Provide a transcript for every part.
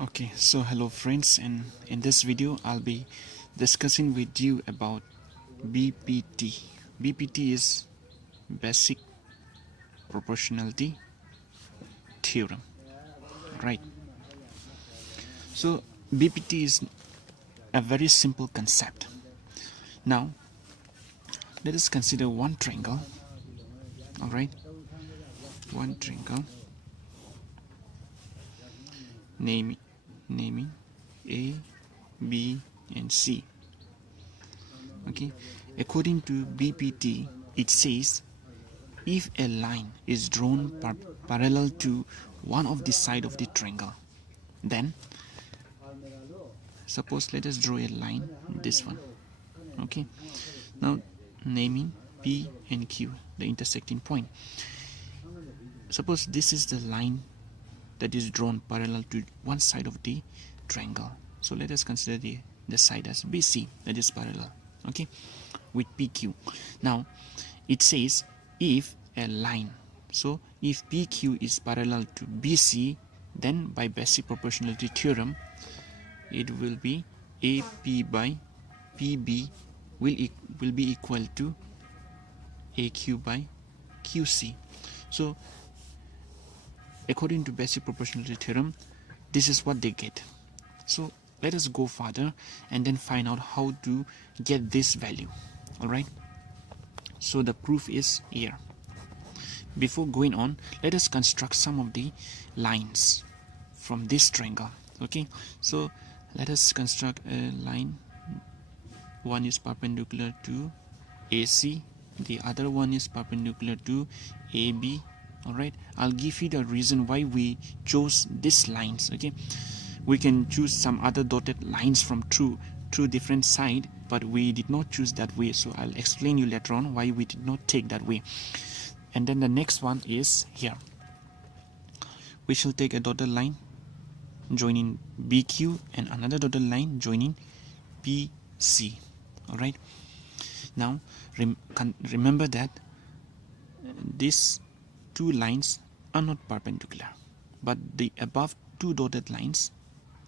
Okay, so hello friends, and in this video I'll be discussing with you about BPT. BPT is Basic Proportionality Theorem, right? So BPT is a very simple concept. Now let us consider one triangle, all right? One triangle, naming A, B, and C. Okay, according to BPT, it says if a line is drawn parallel to one of the side of the triangle, then suppose let us draw a line, this one. Okay, now naming P and Q, the intersecting point. Suppose this is the line that is drawn parallel to one side of the triangle. So let us consider the side as BC, that is parallel, okay, with PQ. Now it says if a line, so if PQ is parallel to BC, then by basic proportionality theorem it will be AP by PB will be equal to AQ by QC. So according to basic proportionality theorem, this is what they get. So let us go further and then find out how to get this value. All right, so the proof is here. Before going on, let us construct some of the lines from this triangle. Okay, so let us construct a line. One is perpendicular to AC, the other one is perpendicular to AB. All right, I'll give you the reason why we chose these lines. Okay, we can choose some other dotted lines from two different side, but we did not choose that way. So I'll explain you later on why we did not take that way. And then the next one is here. We shall take a dotted line joining BQ and another dotted line joining PC. All right. Now remember that these two lines are not perpendicular, but the above two dotted lines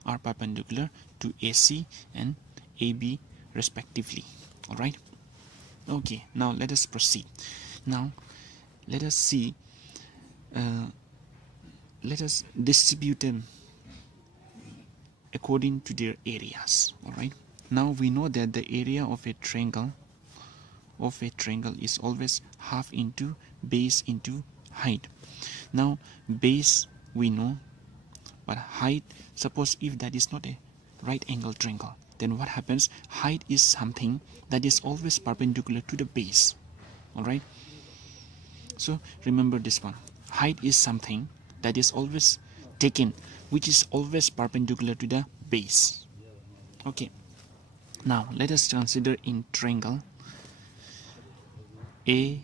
are perpendicular to AC and AB respectively. All right. Okay. Now let us proceed. Now let us see. Let us distribute them according to their areas. All right. Now we know that the area of a triangle is always half into base into height. Now base we know, but height, suppose if that is not a right angle triangle, then what happens? Height is something that is always perpendicular to the base. All right. So remember this one. Height is something that is always taken, which is always perpendicular to the base. Okay. Now let us consider in triangle A,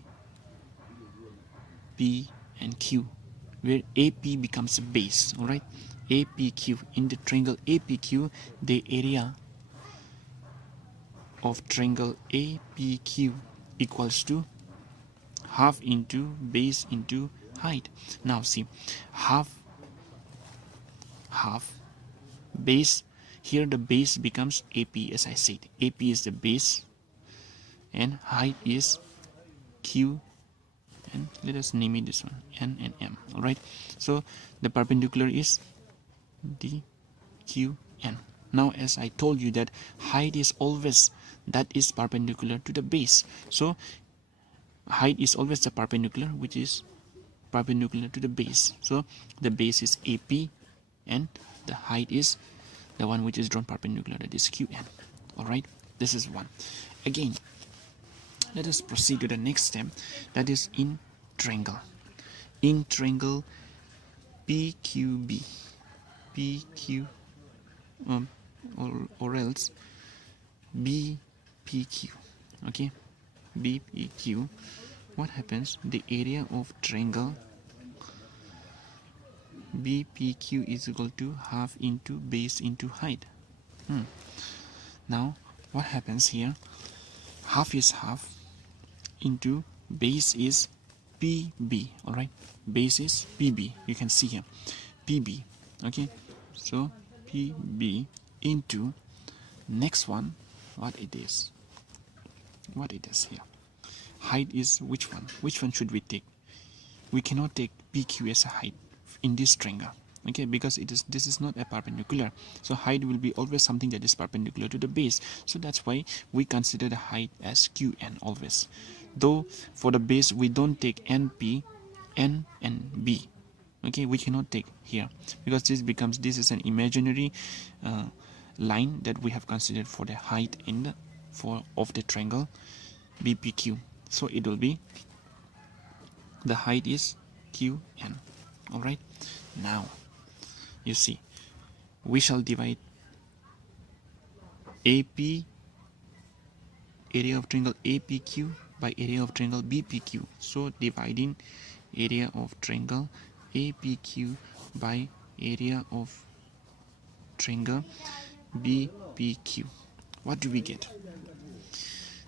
P and Q, where AP becomes a base. All right. APQ, in the triangle APQ, the area of triangle APQ equals to half into base into height. Now see, half base, here the base becomes AP. As I said, AP is the base and height is Q, and let us name it this one, N and M. All right, so the perpendicular is DQN. Now as I told you that height is always that is perpendicular to the base, so height is always the perpendicular which is perpendicular to the base. So the base is AP and the height is the one which is drawn perpendicular, that is QN. All right, this is one. Again, let us proceed to the next step, that is in triangle. In triangle PQB, PQ or else BPQ. Okay, BPQ, what happens? The area of triangle BPQ is equal to half into base into height. Now what happens here? Half is half into base is PB. All right, base is PB. You can see here PB. Okay, so PB into next one, what it is here. Height is which one should we take? We cannot take PQ as a height in this triangle, okay, because this is not a perpendicular, so height will be always something that is perpendicular to the base. So that's why we consider the height as QN always, though for the base we don't take NP, N and B. Okay, we cannot take here because this is an imaginary line that we have considered for the height of the triangle BPQ. So it will be, the height is QN. Alright, now you see, we shall divide AP, area of triangle APQ, by area of triangle BPQ. So dividing area of triangle APQ by area of triangle BPQ, what do we get?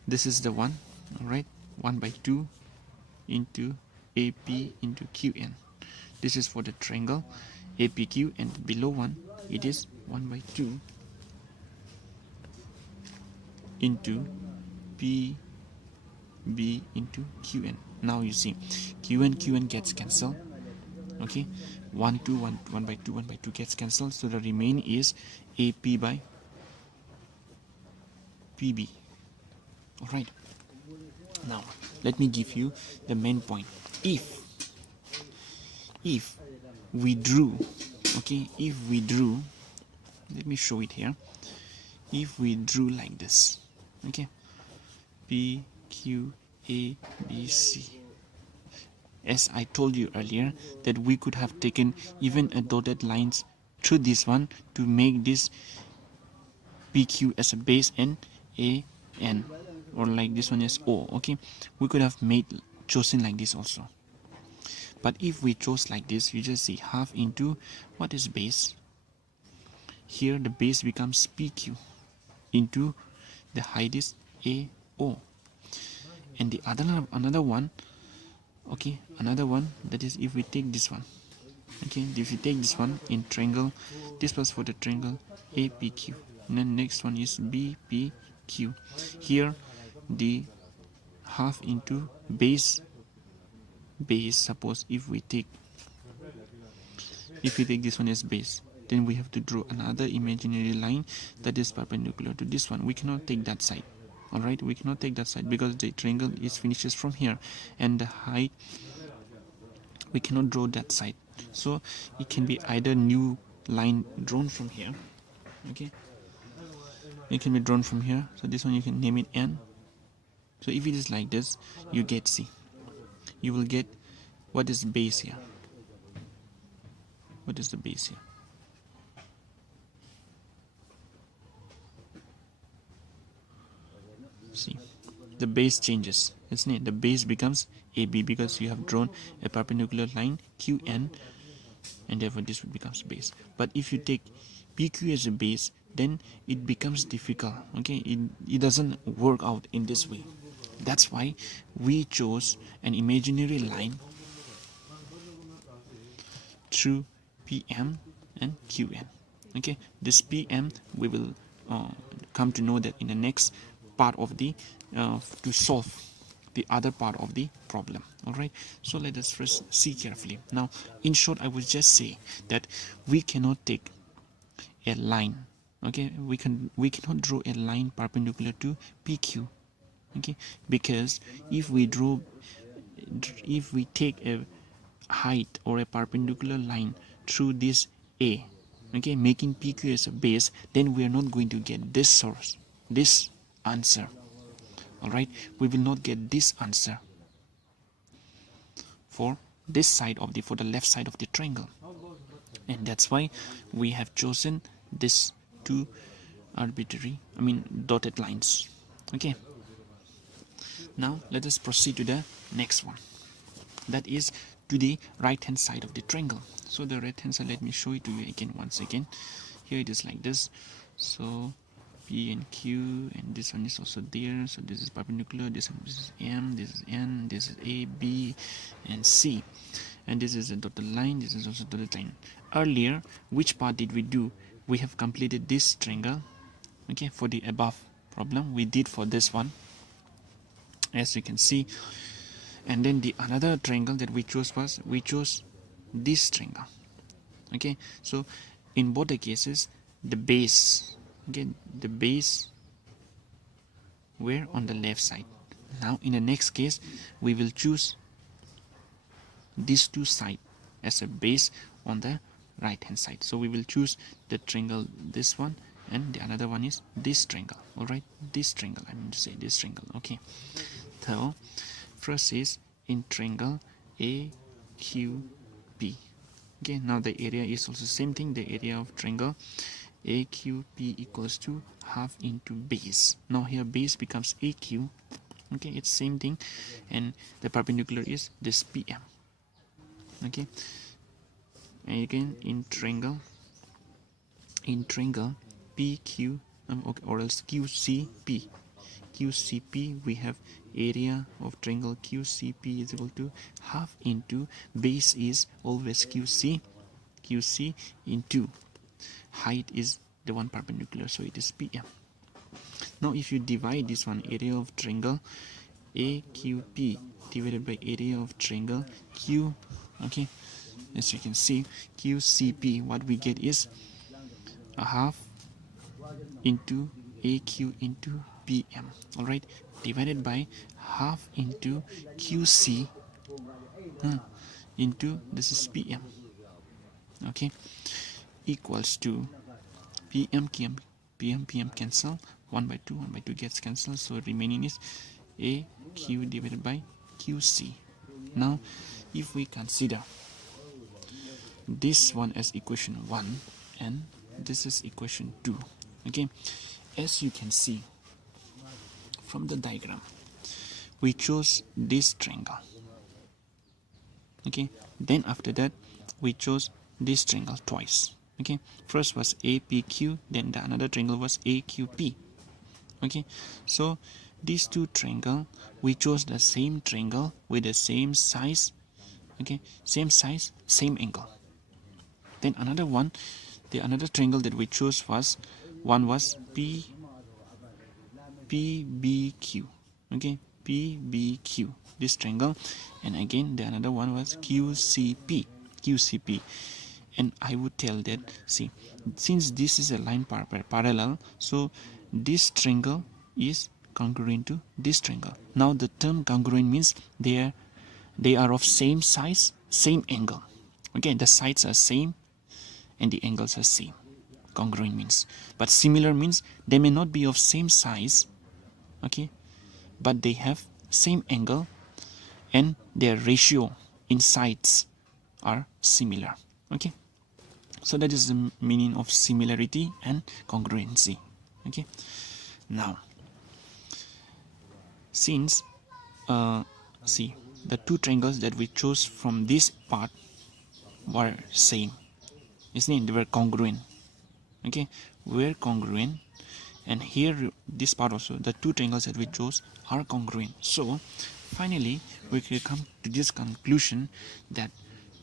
This is the one, alright, 1 by 2 into AP into QN. This is for the triangle APQ, and below one it is 1 by 2 into PB into QN. Now you see, QN gets cancelled. Okay, 1 by 2 gets cancelled, so the remain is AP by PB. Alright, now let me give you the main point. If we drew, okay, let me show it here. If we drew like this, okay, P, Q, A, B, C, as I told you earlier, that we could have taken even a dotted lines through this one to make this PQ as a base and A, N, or like this one is O. Okay, we could have chosen like this also. But if we chose like this, you just see half into what is base. Here the base becomes PQ into the height is AO. And the another one, okay, another one, that is if we take this one, okay, if we take this one in triangle, this was for the triangle APQ, and then next one is BPQ. Here the half into base, suppose if we take this one as base, then we have to draw another imaginary line that is perpendicular to this one. We cannot take that side. Alright, we cannot take that side because the triangle finishes from here, and the height, we cannot draw that side. So it can be either new line drawn from here, okay, it can be drawn from here. So this one you can name it N. So if it is like this, you get C. You will get what is base here. What is the base here? See, the base changes, isn't it? The base becomes AB because you have drawn a perpendicular line QN, and therefore this would becomes base. But if you take PQ as a base, then it becomes difficult. Okay, it doesn't work out in this way. That's why we chose an imaginary line through PM and QN. Okay, this PM we will come to know that in the next part of the to solve the other part of the problem. Alright, so let us first see carefully. Now in short, I would just say that we cannot take a line, okay, we cannot draw a line perpendicular to PQ, okay, because if we take a height or a perpendicular line through this A, okay, making PQ as a base, then we are not going to get this answer. Alright, we will not get this answer for this side of for the left side of the triangle, and that's why we have chosen this two arbitrary, dotted lines. Okay, now let us proceed to the next one, that is to the right hand side of the triangle. So the right hand side, let me show it to you again once again. Here it is like this. So P and Q, and this one is also there. So this is perpendicular, this is M, this is N, this is A, B and C, and this is a dotted line, this is also dotted line. Earlier, which part did we do? we have completed this triangle, okay, for the above problem we did for this one, as you can see. And then the another triangle that we chose was, we chose this triangle, okay. So in both the cases, the base, okay, the base were on the left side. Now in the next case, we will choose these two sides as a base on the right hand side. So we will choose the triangle, this one, and the another one is this triangle. All right, this triangle, I mean to say this triangle, okay. So first is in triangle AQP. Okay, now the area is also same thing. The area of triangle AQP equals to half into base. Now here base becomes AQ. Okay, it's same thing, and the perpendicular is this PM. Okay, and again in triangle PQ, okay, or else QCP. We have area of triangle QCP is equal to half into base is always QC into height is the one perpendicular, so it is PM. Now if you divide this one, area of triangle AQP divided by area of triangle Q, okay, as you can see QCP, what we get is a half into AQ into PM, all right, divided by half into QC into this is PM, okay, equals to PM cancel, 1 by 2 gets cancelled, so remaining is AQ divided by QC. Now if we consider this one as equation 1 and this is equation 2, okay, as you can see from the diagram, we chose this triangle, okay, then after that we chose this triangle twice, okay. First was APQ, then the another triangle was AQP, okay. So these two triangle, we chose the same triangle with the same size, okay, same size, same angle. Then another one, the another triangle that we chose was, one was PBQ, okay, PBQ, this triangle, and again the another one was QCP. And I would tell that, see, since this is a line parallel, so this triangle is congruent to this triangle. Now the term congruent means they are of same size, same angle, okay, the sides are same and the angles are same. Congruent means, but similar means they may not be of same size, okay, but they have same angle and their ratio in sides are similar, okay. So that is the meaning of similarity and congruency, okay. Now since see, the two triangles that we chose from this part were same, isn't it? They were congruent, okay, were congruent, and here this part also, the two triangles that we chose are congruent. So finally we can come to this conclusion that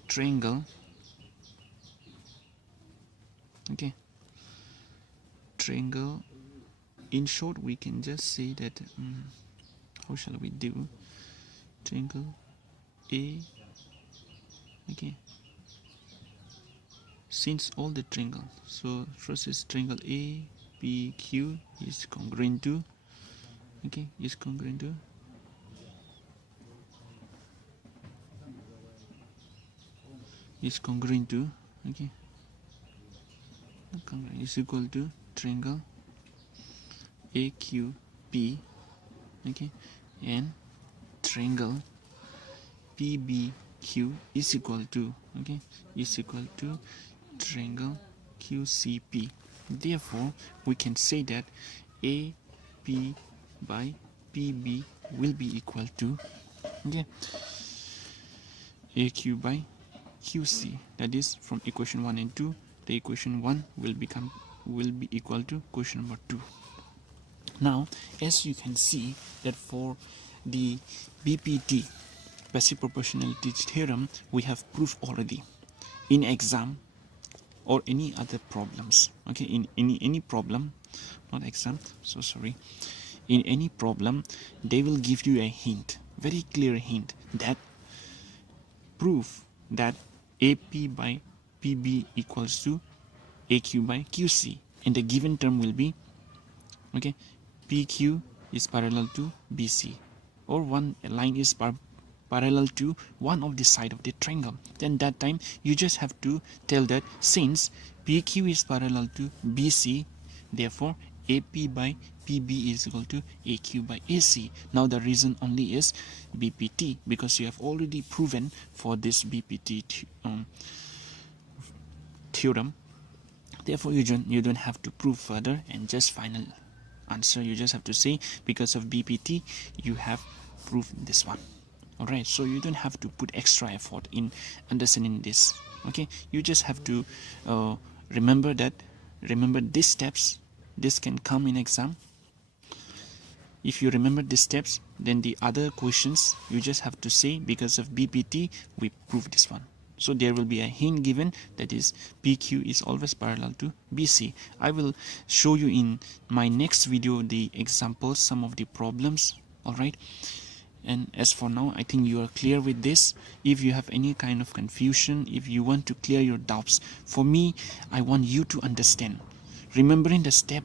triangle, okay, triangle, in short we can just say that how shall we do, triangle A, okay, since all the triangle, so first is triangle APQ is congruent to, okay, is congruent to okay, is equal to triangle AQP, okay, and triangle PBQ is equal to, okay, is equal to triangle QCP. Therefore we can say that AP by PB will be equal to, okay, AQ by QC. That is from equation 1 and 2, the equation 1 will be equal to equation number 2. Now as you can see that for the BPT, Basic Proportionality Theorem, we have proof already. In exam or any other problems. Okay, in any problem, not exam, so sorry, in any problem they will give you a hint, very clear hint, that prove that AP by PB equals to AQ by QC, and the given term will be, okay, PQ is parallel to BC, or one line is parallel to one of the side of the triangle. Then that time you just have to tell that since PQ is parallel to BC, therefore AP by PB is equal to AQ by AC. Now the reason only is BPT, because you have already proven for this BPT theorem. Therefore you don't have to prove further, and just final answer you just have to say because of BPT you have proved this one. Alright, so you don't have to put extra effort in understanding this. Okay, you just have to remember these steps. This can come in exam. If you remember these steps, then the other questions you just have to say because of BPT we prove this one. So there will be a hint given, that is PQ is always parallel to BC. I will show you in my next video the examples, some of the problems. Alright, and as for now I think you are clear with this. If you have any kind of confusion, if you want to clear your doubts, for me I want you to understand, remembering the step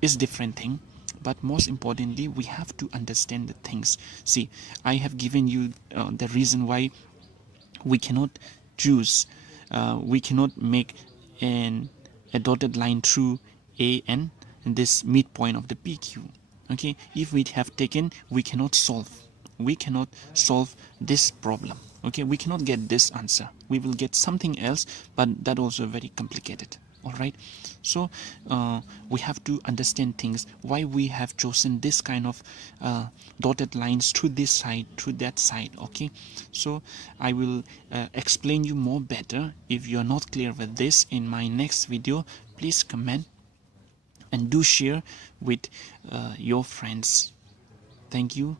is different thing, but most importantly we have to understand the things. See, I have given you the reason why we cannot choose, we cannot make a dotted line through A and this midpoint of the PQ. Okay, if we have taken, we cannot solve this problem. Okay, we cannot get this answer, we will get something else, but that also very complicated. Alright, so we have to understand things, why we have chosen this kind of dotted lines through this side, through that side. Okay, so I will explain you more better. If you are not clear with this, in my next video please comment and do share with your friends. Thank you.